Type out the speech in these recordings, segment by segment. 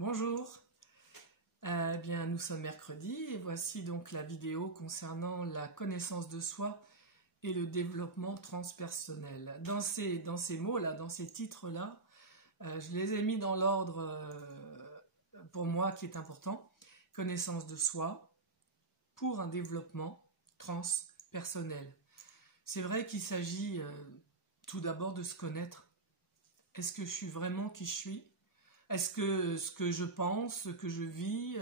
Bonjour, bien nous sommes mercredi et voici donc la vidéo concernant la connaissance de soi et le développement transpersonnel. Dans ces mots-là, dans ces titres-là, je les ai mis dans l'ordre pour moi qui est important, connaissance de soi pour un développement transpersonnel. C'est vrai qu'il s'agit tout d'abord de se connaître. Est-ce que je suis vraiment qui je suis ? Est-ce que ce que je pense, ce que je vis,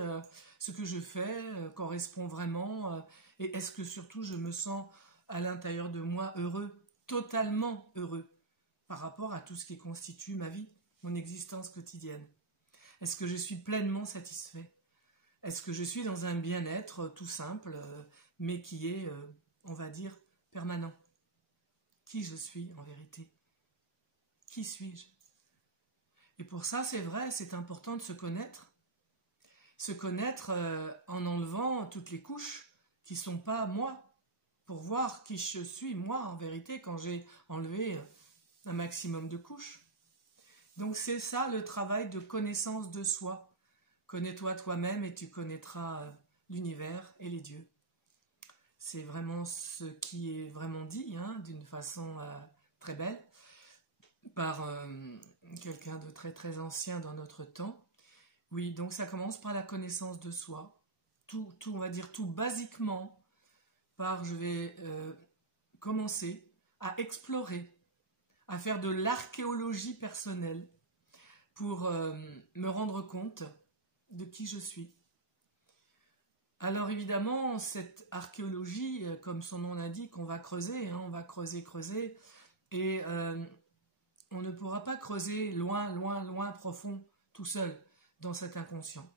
ce que je fais correspond vraiment et est-ce que surtout je me sens à l'intérieur de moi heureux, totalement heureux par rapport à tout ce qui constitue ma vie, mon existence quotidienne? Est-ce que je suis pleinement satisfait? Est-ce que je suis dans un bien-être tout simple mais qui est, on va dire, permanent? Qui je suis en vérité? Qui suis-je? Et pour ça, c'est vrai, c'est important de se connaître en enlevant toutes les couches qui ne sont pas moi, pour voir qui je suis, moi, en vérité, quand j'ai enlevé un maximum de couches. Donc c'est ça le travail de connaissance de soi. Connais-toi toi-même et tu connaîtras l'univers et les dieux. C'est vraiment ce qui est vraiment dit, hein, d'une façon très belle, par quelqu'un de très très ancien dans notre temps. Oui, donc ça commence par la connaissance de soi. Tout on va dire tout basiquement, je vais commencer à explorer, à faire de l'archéologie personnelle pour me rendre compte de qui je suis. Alors évidemment, cette archéologie, comme son nom l'indique, on va creuser, hein, on va creuser, et on ne pourra pas creuser loin, profond, tout seul, dans cet inconscient.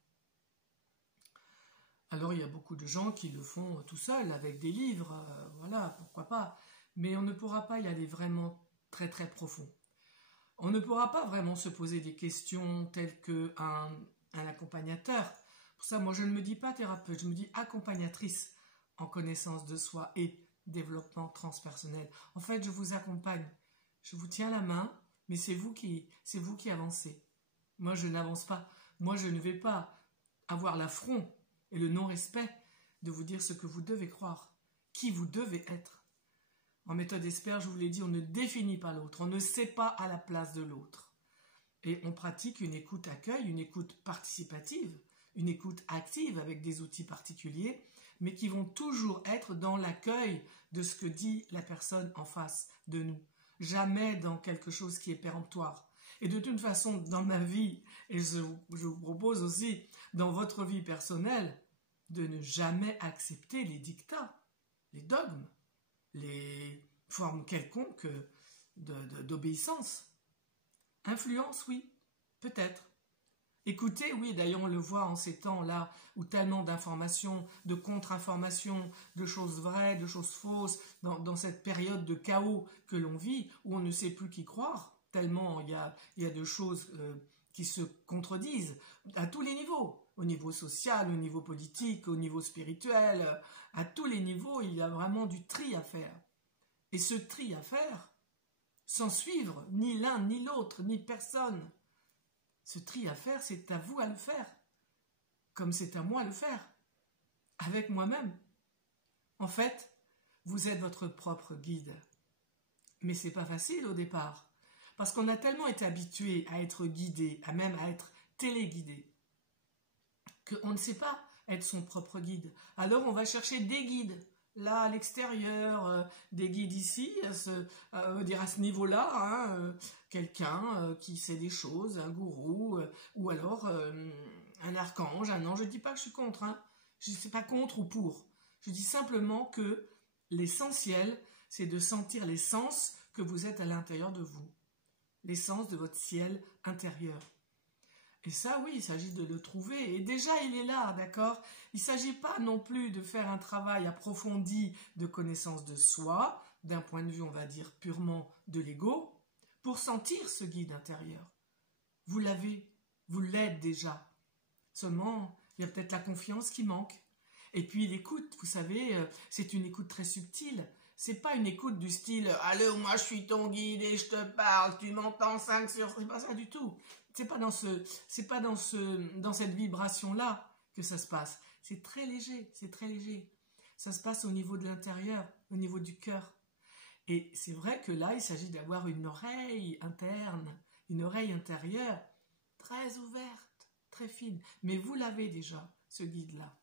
Alors il y a beaucoup de gens qui le font tout seul, avec des livres, voilà, pourquoi pas. Mais on ne pourra pas y aller vraiment très très profond. On ne pourra pas vraiment se poser des questions telles qu'un accompagnateur. Pour ça, moi je ne me dis pas thérapeute, je me dis accompagnatrice en connaissance de soi et développement transpersonnel. En fait, je vous accompagne. Je vous tiens la main, mais c'est vous qui avancez. Moi, je n'avance pas. Moi, je ne vais pas avoir l'affront et le non-respect de vous dire ce que vous devez croire, qui vous devez être. En méthode Esper, je vous l'ai dit, on ne définit pas l'autre, on ne sait pas à la place de l'autre. Et on pratique une écoute accueil, une écoute participative, une écoute active avec des outils particuliers, mais qui vont toujours être dans l'accueil de ce que dit la personne en face de nous. Jamais dans quelque chose qui est péremptoire. Et de toute façon, dans ma vie, et je vous propose aussi, dans votre vie personnelle, de ne jamais accepter les dictats, les dogmes, les formes quelconques d'obéissance. Influence, oui, peut-être. Écoutez, oui, d'ailleurs on le voit en ces temps-là où tellement d'informations, de contre-informations, de choses vraies, de choses fausses, dans cette période de chaos que l'on vit, où on ne sait plus qui croire, tellement il y a de choses qui se contredisent à tous les niveaux, au niveau social, au niveau politique, au niveau spirituel, à tous les niveaux, il y a vraiment du tri à faire. Et ce tri à faire, sans suivre ni l'un, ni l'autre, ni personne, ce tri à faire, c'est à vous à le faire, comme c'est à moi à le faire, avec moi-même. En fait, vous êtes votre propre guide. Mais c'est pas facile au départ, parce qu'on a tellement été habitué à être guidé, même à être téléguidé, qu'on ne sait pas être son propre guide. Alors on va chercher des guides, là à l'extérieur, des guides ici, à ce niveau-là, hein, quelqu'un qui sait des choses, un gourou, ou alors un archange, un ange. Je ne dis pas que je suis contre, hein. Je ne suis pas contre ou pour. Je dis simplement que l'essentiel, c'est de sentir l'essence que vous êtes à l'intérieur de vous, l'essence de votre ciel intérieur. Et ça, oui, il s'agit de le trouver. Et déjà, il est là, d'accord ? Il ne s'agit pas non plus de faire un travail approfondi de connaissance de soi, d'un point de vue, on va dire, purement de l'ego, pour sentir ce guide intérieur. Vous l'avez, vous l'êtes déjà. Seulement, il y a peut-être la confiance qui manque. Et puis l'écoute, vous savez, c'est une écoute très subtile. C'est pas une écoute du style « Allô, moi je suis ton guide et je te parle, tu m'entends 5 sur... » C'est pas ça du tout. c'est pas dans cette vibration-là que ça se passe. C'est très léger, c'est très léger. Ça se passe au niveau de l'intérieur, au niveau du cœur. Et c'est vrai que là, il s'agit d'avoir une oreille interne, une oreille intérieure très ouverte, très fine. Mais vous l'avez déjà, ce guide-là.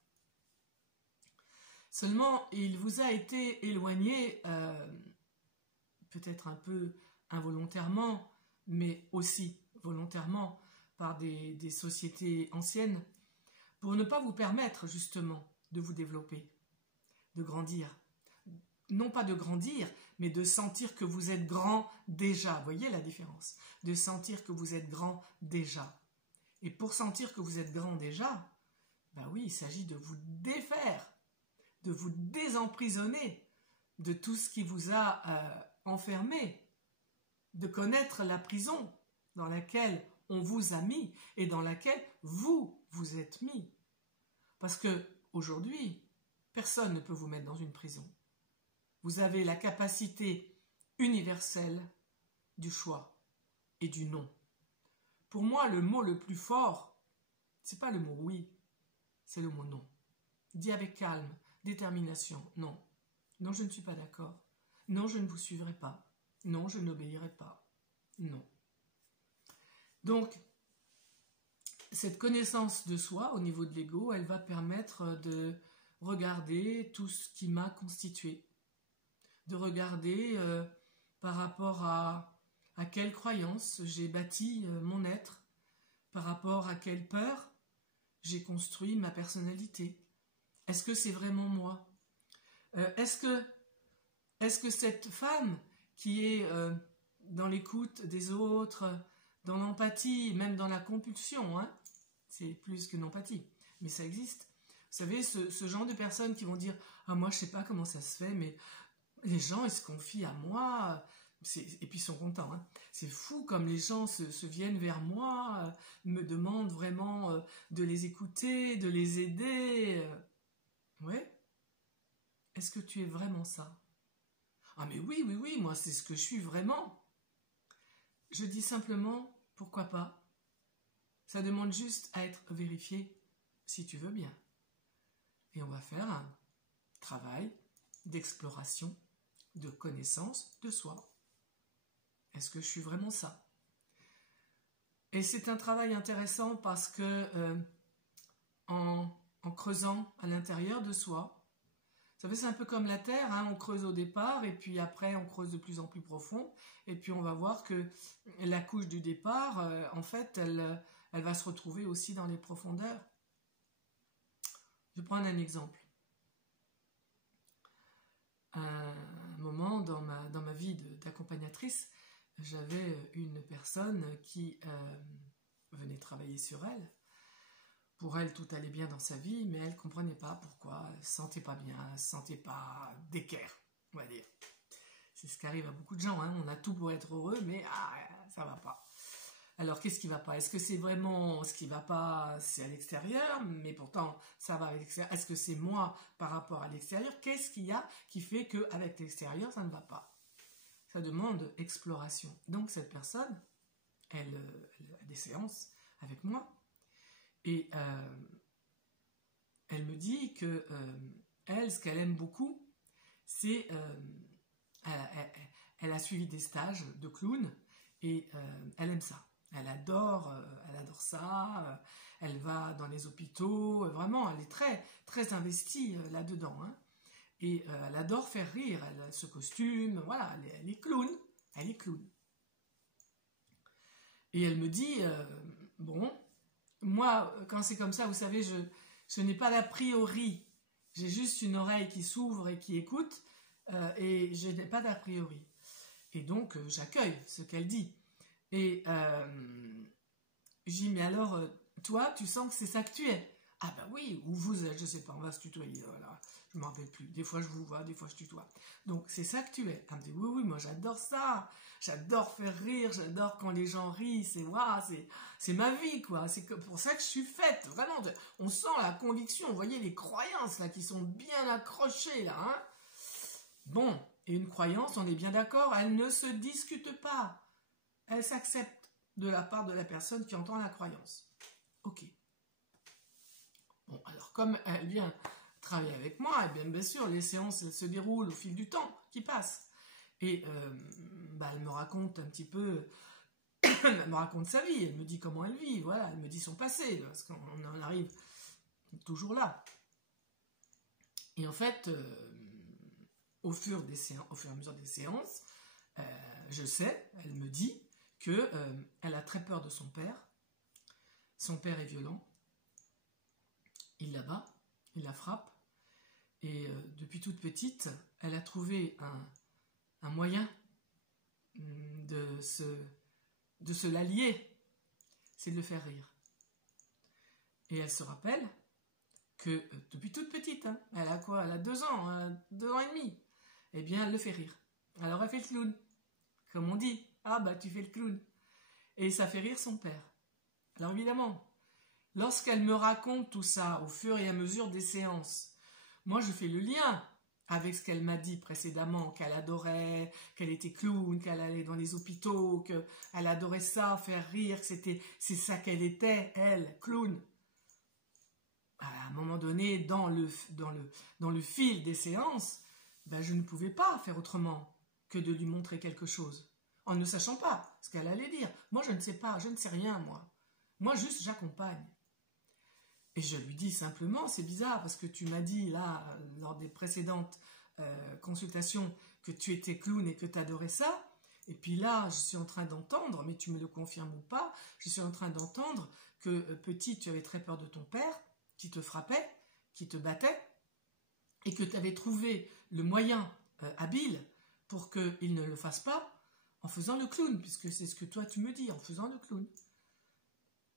Seulement, il vous a été éloigné, peut-être un peu involontairement, mais aussi volontairement, par des sociétés anciennes, pour ne pas vous permettre justement de vous développer, de grandir. Non pas de grandir, mais de sentir que vous êtes grand déjà. Vous voyez la différence? De sentir que vous êtes grand déjà. Et pour sentir que vous êtes grand déjà, ben oui, il s'agit de vous défaire, de vous désemprisonner de tout ce qui vous a enfermé, de connaître la prison dans laquelle on vous a mis et dans laquelle vous vous êtes mis. Parce que aujourd'hui, personne ne peut vous mettre dans une prison. Vous avez la capacité universelle du choix et du non. Pour moi, le mot le plus fort, c'est pas le mot oui, c'est le mot non. Dis avec calme, détermination, non. Non, je ne suis pas d'accord. Non, je ne vous suivrai pas. Non, je n'obéirai pas. Non. Donc, cette connaissance de soi au niveau de l'ego, elle va permettre de regarder tout ce qui m'a constitué, de regarder par rapport à quelle croyance j'ai bâti mon être, par rapport à quelle peur j'ai construit ma personnalité. Est-ce que c'est vraiment moi? Est-ce que cette femme qui est dans l'écoute des autres, dans l'empathie, même dans la compulsion, hein, c'est plus qu'une empathie, mais ça existe. Vous savez, ce genre de personnes qui vont dire « Ah, moi, je sais pas comment ça se fait, mais les gens, ils se confient à moi. » Et puis, ils sont contents. Hein. C'est fou comme les gens se viennent vers moi, me demandent vraiment de les écouter, de les aider. Ouais. Est-ce que tu es vraiment ça? Ah, mais oui, oui, oui, moi, c'est ce que je suis vraiment. Je dis simplement, pourquoi pas? Ça demande juste à être vérifié, si tu veux bien. Et on va faire un travail d'exploration, de connaissance de soi. Est-ce que je suis vraiment ça? Et c'est un travail intéressant parce que en creusant à l'intérieur de soi, vous savez, c'est un peu comme la Terre, hein, on creuse au départ et puis après on creuse de plus en plus profond et puis on va voir que la couche du départ, en fait, elle va se retrouver aussi dans les profondeurs. Je vais prendre un exemple. Un moment dans ma vie d'accompagnatrice, j'avais une personne qui venait travailler sur elle. Pour elle, tout allait bien dans sa vie, mais elle ne comprenait pas pourquoi, elle ne se sentait pas bien, elle ne se sentait pas d'équerre, on va dire. C'est ce qui arrive à beaucoup de gens, hein. On a tout pour être heureux, mais ça ne va pas. Alors, qu'est-ce qui ne va pas? Est-ce que c'est vraiment ce qui ne va pas, c'est à l'extérieur, mais pourtant, ça va avec l'extérieur. Est-ce que c'est moi par rapport à l'extérieur? Qu'est-ce qu'il y a qui fait qu'avec l'extérieur, ça ne va pas? Ça demande exploration. Donc, cette personne, elle a des séances avec moi, et elle me dit que elle, ce qu'elle aime beaucoup, c'est elle a suivi des stages de clown et elle aime ça. Elle adore ça. Elle va dans les hôpitaux. Vraiment, elle est très très investie là-dedans. Hein. Et elle adore faire rire. Elle a ce costume. Voilà, elle est clown. Elle est clown. Et elle me dit bon. Moi, quand c'est comme ça, vous savez, je n'ai pas d'a priori. J'ai juste une oreille qui s'ouvre et qui écoute, et je n'ai pas d'a priori. Et donc, j'accueille ce qu'elle dit. Et je dis, mais alors, toi, tu sens que c'est ça que tu es? Ah ben oui, ou vous êtes, je ne sais pas, on va se tutoyer, voilà. Je ne m'en rappelle plus. Des fois, je vous vois, des fois, je tutoie. Donc, c'est ça que tu es. Elle me dit, oui, oui, moi, j'adore ça. J'adore faire rire, j'adore quand les gens rient. C'est ma vie, quoi. C'est pour ça que je suis faite. Vraiment, on sent la conviction. Vous voyez les croyances, là, qui sont bien accrochées, là. Hein. Bon, et une croyance, on est bien d'accord, elle ne se discute pas. Elle s'accepte. de la part de la personne qui entend la croyance. Ok. Bon, alors comme elle vient travailler avec moi, et bien sûr, les séances elles se déroulent au fil du temps qui passe. Et elle me raconte un petit peu, elle me raconte sa vie, elle me dit comment elle vit, voilà, elle me dit son passé, parce qu'on en arrive toujours là. Et en fait, au fur et à mesure des séances, je sais, elle me dit que elle a très peur de son père. Son père est violent, il la bat, il la frappe, et depuis toute petite, elle a trouvé un moyen de se l'allier, c'est de le faire rire. Et elle se rappelle que depuis toute petite, hein, elle a quoi? Elle a 2 ans, 2 ans et demi. Eh bien, elle le fait rire. Alors elle fait le clown. Comme on dit, ah bah tu fais le clown. Et ça fait rire son père. Alors évidemment, lorsqu'elle me raconte tout ça au fur et à mesure des séances, moi je fais le lien avec ce qu'elle m'a dit précédemment, qu'elle adorait, qu'elle était clown, qu'elle allait dans les hôpitaux, qu'elle adorait ça, faire rire, c'est ça qu'elle était, elle, clown. À un moment donné, dans le fil des séances, je ne pouvais pas faire autrement que de lui montrer quelque chose, en ne sachant pas ce qu'elle allait dire. Moi, je ne sais pas, je ne sais rien, moi. Moi, juste, j'accompagne. Et je lui dis simplement, c'est bizarre, parce que tu m'as dit, là, lors des précédentes consultations, que tu étais clown et que tu adorais ça. Et puis là, je suis en train d'entendre, mais tu me le confirmes ou pas, je suis en train d'entendre que petit, tu avais très peur de ton père, qui te frappait, qui te battait, et que tu avais trouvé le moyen habile pour qu'il ne le fasse pas en faisant le clown, puisque c'est ce que toi tu me dis, en faisant le clown.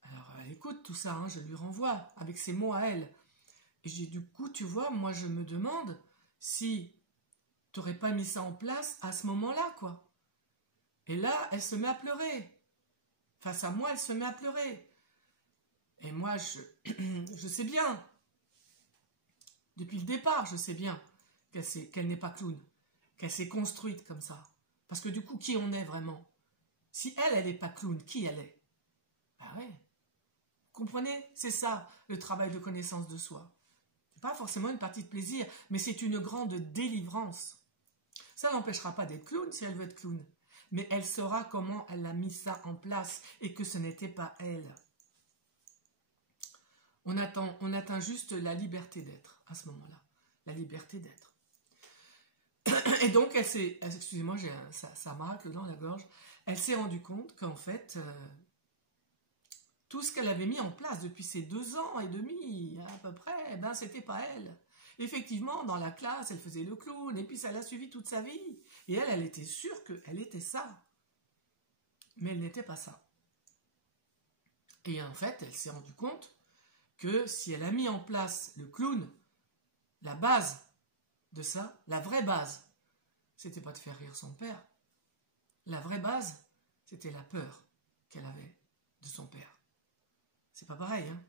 Alors elle écoute tout ça, hein, je lui renvoie avec ses mots à elle. Et j'ai du coup, tu vois, moi je me demande si tu n'aurais pas mis ça en place à ce moment-là, quoi. Et là, elle se met à pleurer. Face à moi, elle se met à pleurer. Et moi, je sais bien, depuis le départ, je sais bien qu'elle n'est pas clown, qu'elle s'est construite comme ça. Parce que du coup, qui on est vraiment? Si elle n'est pas clown, qui elle est? Ah ouais. Vous comprenez? C'est ça, le travail de connaissance de soi. C'est pas forcément une partie de plaisir, mais c'est une grande délivrance. Ça n'empêchera pas d'être clown si elle veut être clown. Mais elle saura comment elle a mis ça en place et que ce n'était pas elle. On atteint juste la liberté d'être à ce moment-là. La liberté d'être. Et donc, excusez-moi, ça maracle dans la gorge. Elle s'est rendue compte qu'en fait, tout ce qu'elle avait mis en place depuis ces 2 ans et demi, à peu près, c'était pas elle. Effectivement, dans la classe, elle faisait le clown, et puis ça l'a suivi toute sa vie. Et elle était sûre qu'elle était ça. Mais elle n'était pas ça. Et en fait, elle s'est rendue compte que si elle a mis en place le clown, la base de ça, la vraie base, c'était pas de faire rire son père. La vraie base, c'était la peur qu'elle avait de son père. C'est pas pareil, hein?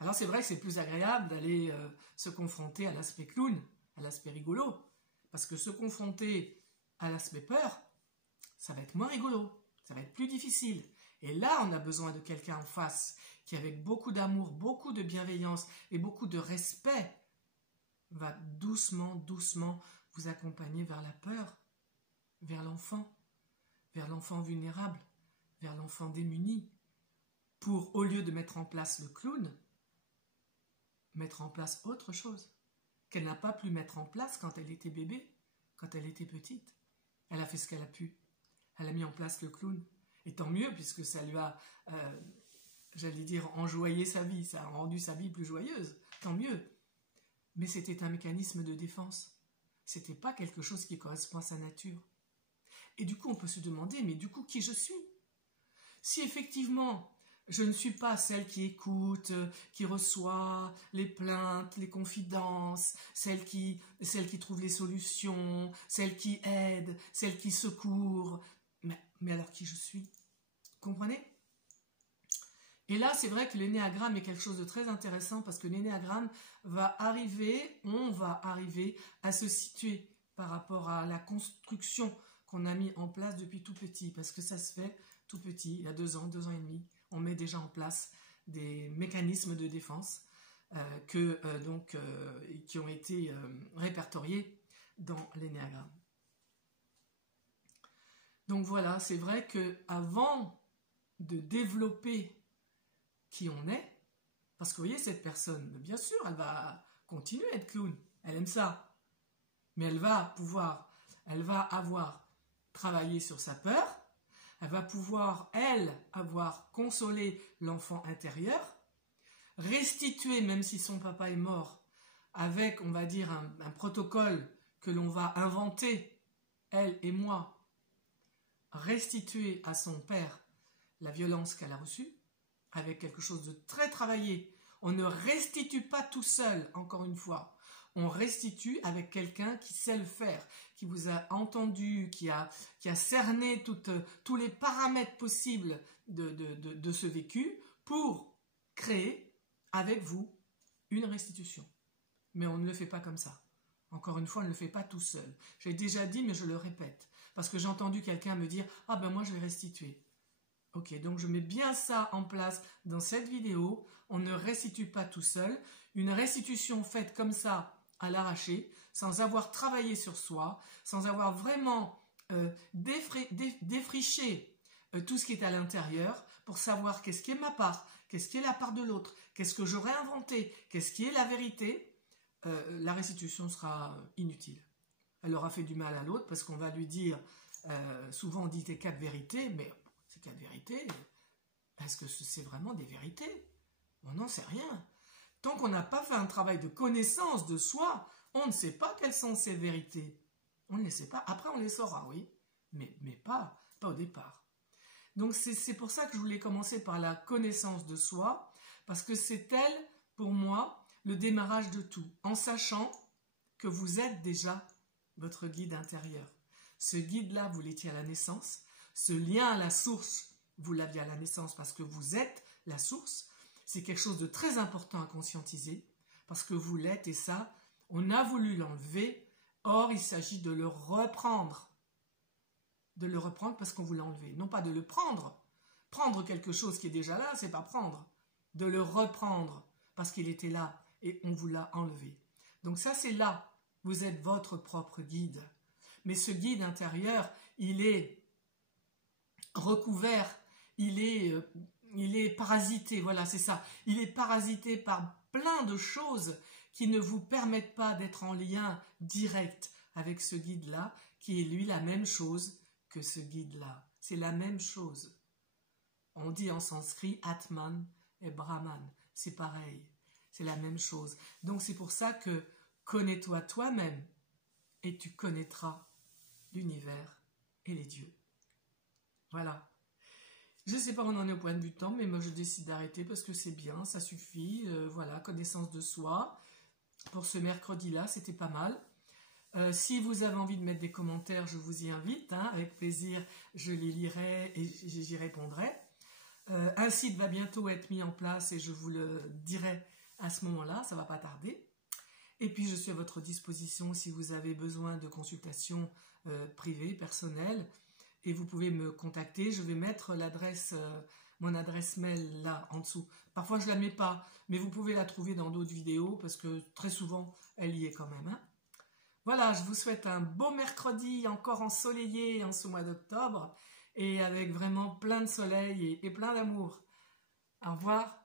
Alors c'est vrai que c'est plus agréable d'aller se confronter à l'aspect clown, à l'aspect rigolo, parce que se confronter à l'aspect peur, ça va être moins rigolo, ça va être plus difficile. Et là, on a besoin de quelqu'un en face qui, avec beaucoup d'amour, beaucoup de bienveillance et beaucoup de respect, va doucement, doucement vous accompagner vers la peur, vers l'enfant vulnérable, vers l'enfant démuni, pour, au lieu de mettre en place le clown, mettre en place autre chose, qu'elle n'a pas pu mettre en place quand elle était bébé, quand elle était petite. Elle a fait ce qu'elle a pu. Elle a mis en place le clown. Et tant mieux, puisque ça lui a, j'allais dire, enjoyé sa vie, ça a rendu sa vie plus joyeuse. Tant mieux. Mais c'était un mécanisme de défense. C'était pas quelque chose qui correspond à sa nature. Et du coup, on peut se demander, mais du coup, qui je suis? Si effectivement, je ne suis pas celle qui écoute, qui reçoit les plaintes, les confidences, celle qui trouve les solutions, celle qui aide, celle qui secourt. Mais alors qui je suis? Vous comprenez? Et là, c'est vrai que l'énéagramme est quelque chose de très intéressant parce que l'énéagramme on va arriver à se situer par rapport à la construction qu'on a mis en place depuis tout petit, parce que ça se fait tout petit, il a 2 ans, 2 ans et demi, on met déjà en place des mécanismes de défense qui ont été répertoriés dans l'énéagramme. Donc voilà, c'est vrai qu'avant de développer qui on est, parce que vous voyez, cette personne, bien sûr, elle va continuer à être clown, elle aime ça, mais elle va avoir travaillé sur sa peur, elle va pouvoir, elle, avoir consolé l'enfant intérieur, restituer, même si son papa est mort, avec, on va dire, un protocole que l'on va inventer, elle et moi, restituer à son père la violence qu'elle a reçue, avec quelque chose de très travaillé. On ne restitue pas tout seul, encore une fois. On restitue avec quelqu'un qui sait le faire, qui vous a entendu, qui a cerné tous les paramètres possibles de ce vécu pour créer avec vous une restitution. Mais on ne le fait pas comme ça. Encore une fois, on ne le fait pas tout seul. J'ai déjà dit, mais je le répète, parce que j'ai entendu quelqu'un me dire « Ah ben moi je vais restituer ». Ok, donc je mets bien ça en place dans cette vidéo. On ne restitue pas tout seul. Une restitution faite comme ça, à l'arraché, sans avoir travaillé sur soi, sans avoir vraiment défriché tout ce qui est à l'intérieur pour savoir qu'est-ce qui est ma part, qu'est-ce qui est la part de l'autre, qu'est-ce que j'aurais inventé, qu'est-ce qui est la vérité, la restitution sera inutile. Elle aura fait du mal à l'autre parce qu'on va lui dire, souvent on dit tes 4 vérités, mais ces 4 vérités, est-ce que c'est vraiment des vérités? On n'en sait rien. Tant qu'on n'a pas fait un travail de connaissance de soi, on ne sait pas quelles sont ces vérités. On ne les sait pas. Après, on les saura, oui, mais pas au départ. Donc, c'est pour ça que je voulais commencer par la connaissance de soi, parce que c'est elle, pour moi, le démarrage de tout, en sachant que vous êtes déjà votre guide intérieur. Ce guide-là, vous l'étiez à la naissance. Ce lien à la source, vous l'aviez à la naissance parce que vous êtes la source. C'est quelque chose de très important à conscientiser parce que vous l'êtes et ça, on a voulu l'enlever. Or, il s'agit de le reprendre. De le reprendre parce qu'on vous l'a enlevé. Non pas de le prendre. Prendre quelque chose qui est déjà là, c'est pas prendre. De le reprendre parce qu'il était là et on vous l'a enlevé. Donc ça, c'est là. Vous êtes votre propre guide. Mais ce guide intérieur, il est recouvert, il est parasité, voilà, c'est ça. Il est parasité par plein de choses qui ne vous permettent pas d'être en lien direct avec ce guide-là, qui est lui la même chose que ce guide-là. C'est la même chose. On dit en sanskrit Atman et Brahman. C'est pareil. C'est la même chose. Donc c'est pour ça que connais-toi toi-même et tu connaîtras l'univers et les dieux. Voilà. Je ne sais pas où on en est au point de vue de temps, mais moi je décide d'arrêter parce que c'est bien, ça suffit. Voilà, connaissance de soi. Pour ce mercredi-là, c'était pas mal. Si vous avez envie de mettre des commentaires, je vous y invite. Avec plaisir, je les lirai et j'y répondrai. Un site va bientôt être mis en place et je vous le dirai à ce moment-là, ça ne va pas tarder. Et puis je suis à votre disposition si vous avez besoin de consultations privées, personnelles. Et vous pouvez me contacter, je vais mettre mon adresse mail là en dessous. Parfois je ne la mets pas, mais vous pouvez la trouver dans d'autres vidéos parce que très souvent elle y est quand même. Voilà, je vous souhaite un beau mercredi encore ensoleillé en ce mois d'octobre et avec vraiment plein de soleil et plein d'amour. Au revoir.